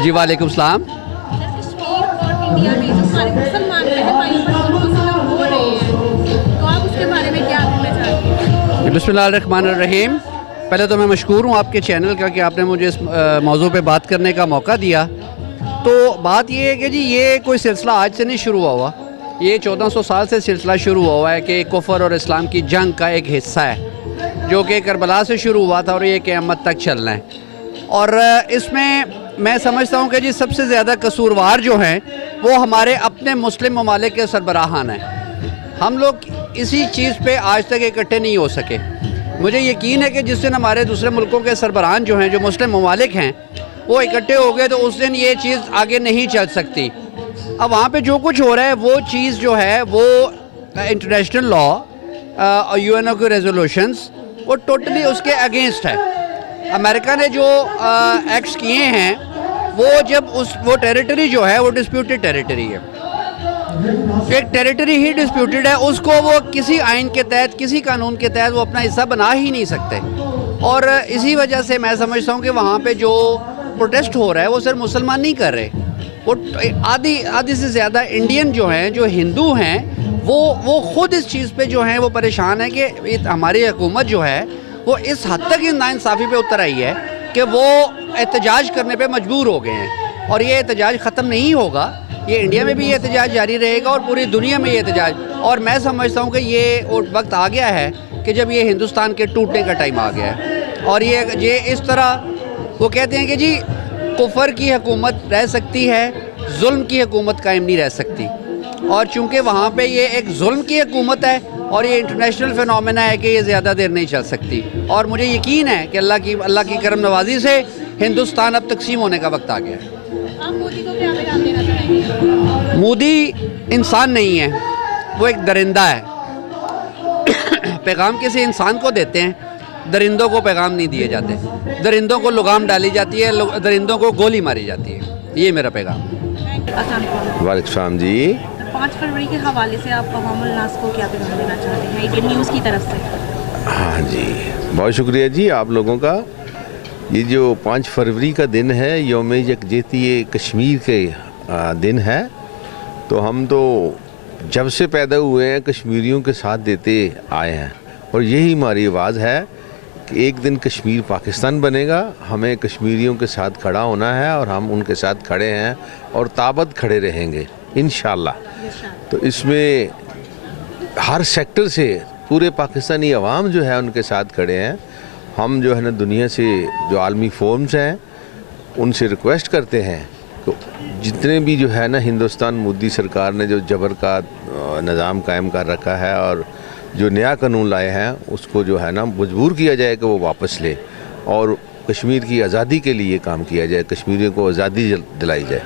जी वालेकुम सलाम। कश्मीर और इंडिया में जो हमारे मुसलमान बहन भाई पर जुल्म हो रहे हैं, तो आप उसके बारे में क्या कहना चाहते हैं? बिस्मिल्लाहिर्रहमानिर्रहीम। पहले तो मैं मशकूर हूँ आपके चैनल का कि आपने मुझे इस मौजू पे बात करने का मौका दिया। तो बात ये है कि जी ये कोई सिलसिला आज से नहीं शुरू हुआ, ये 1400 साल से सिलसिला शुरू हुआ है कि कुफर और इस्लाम की जंग का एक हिस्सा है जो कि करबला से शुरू हुआ था और ये क़यामत तक चलना है। और इसमें मैं समझता हूँ कि जी सबसे ज़्यादा कसूरवार जो हैं वो हमारे अपने मुस्लिम ममालिक के सरबराहान हैं। हम लोग इसी चीज़ पे आज तक इकट्ठे नहीं हो सके। मुझे यकीन है कि जिस दिन हमारे दूसरे मुल्कों के सरबराहान जो हैं, जो मुस्लिम ममालिक हैं, वो इकट्ठे हो गए तो उस दिन ये चीज़ आगे नहीं चल सकती। अब वहाँ पे जो कुछ हो रहा है वो चीज़ जो है वो इंटरनेशनल लॉ और यूएनओ के रेजोल्यूशंस वो टोटली उसके अगेंस्ट है। अमेरिका ने जो एक्ट्स किए हैं वो टेरिटरी जो है वो डिस्प्यूटेड टेरिटरी है। एक टेरिटरी ही डिस्प्यूटेड है, उसको वो किसी आइन के तहत, किसी कानून के तहत वो अपना हिस्सा बना ही नहीं सकते। और इसी वजह से मैं समझता हूँ कि वहाँ पे जो प्रोटेस्ट हो रहा है वो सिर्फ मुसलमान नहीं कर रहे, वो आधी से ज़्यादा इंडियन जो हैं, जो हिंदू हैं, वो ख़ुद इस चीज़ पे जो हैं वो परेशान है कि हमारी हुकूमत जो है वो इस हद तक नाइंसाफ़ी पे उतर आई है कि वो एहतजाज करने पे मजबूर हो गए हैं। और ये एहतजाज ख़त्म नहीं होगा, ये इंडिया में भी ये एहतजाज जारी रहेगा और पूरी दुनिया में ये एहतजाज। और मैं समझता हूँ कि ये वक्त आ गया है कि जब ये हिंदुस्तान के टूटने का टाइम आ गया है। और ये इस तरह वो कहते हैं कि जी कुफर की हुकूमत रह सकती है, जुल्म की हुकूमत कायम नहीं रह सकती। और चूँकि वहाँ पे ये एक जुल्म की हुकूमत है और ये इंटरनेशनल फिनोमेना है कि ये ज़्यादा देर नहीं चल सकती। और मुझे यकीन है कि अल्लाह की करम नवाजी से हिंदुस्तान अब तकसीम होने का वक्त आ गया है। आप मोदी को क्या पैगाम देना चाहेंगे? मोदी इंसान नहीं है, वो एक दरिंदा है। पैगाम किसी इंसान को देते हैं, दरिंदों को पैगाम नहीं दिए जाते। दरिंदों को लगाम डाली जाती है, दरिंदों को गोली मारी जाती है। ये मेरा पैगाम। वालेकुम सलाम जी। 5 फरवरी के हवाले से आप अवामुल नास को क्या पैगाम देना चाहते हैं इंडियन न्यूज़ की तरफ से? हाँ जी, बहुत शुक्रिया जी आप लोगों का। ये जो 5 फरवरी का दिन है, यौम यकजहती कश्मीर के दिन है, तो हम तो जब से पैदा हुए हैं कश्मीरियों के साथ देते आए हैं और यही हमारी आवाज़ है कि एक दिन कश्मीर पाकिस्तान बनेगा, हमें कश्मीरियों के साथ खड़ा होना है और हम उनके साथ खड़े हैं और ताबत खड़े रहेंगे इंशाअल्लाह। तो इसमें हर सेक्टर से पूरे पाकिस्तानी अवाम जो है उनके साथ खड़े हैं। हम जो है ना दुनिया से जो आलमी फोरम्स हैं उनसे रिक्वेस्ट करते हैं तो जितने भी जो है ना हिंदुस्तान मोदी सरकार ने जो जबर का निज़ाम कायम कर रखा है और जो नया कानून लाए हैं उसको जो है ना मजबूर किया जाए कि वो वापस ले और कश्मीर की आज़ादी के लिए काम किया जाए, कश्मीरियों को आज़ादी दिलाई जाए।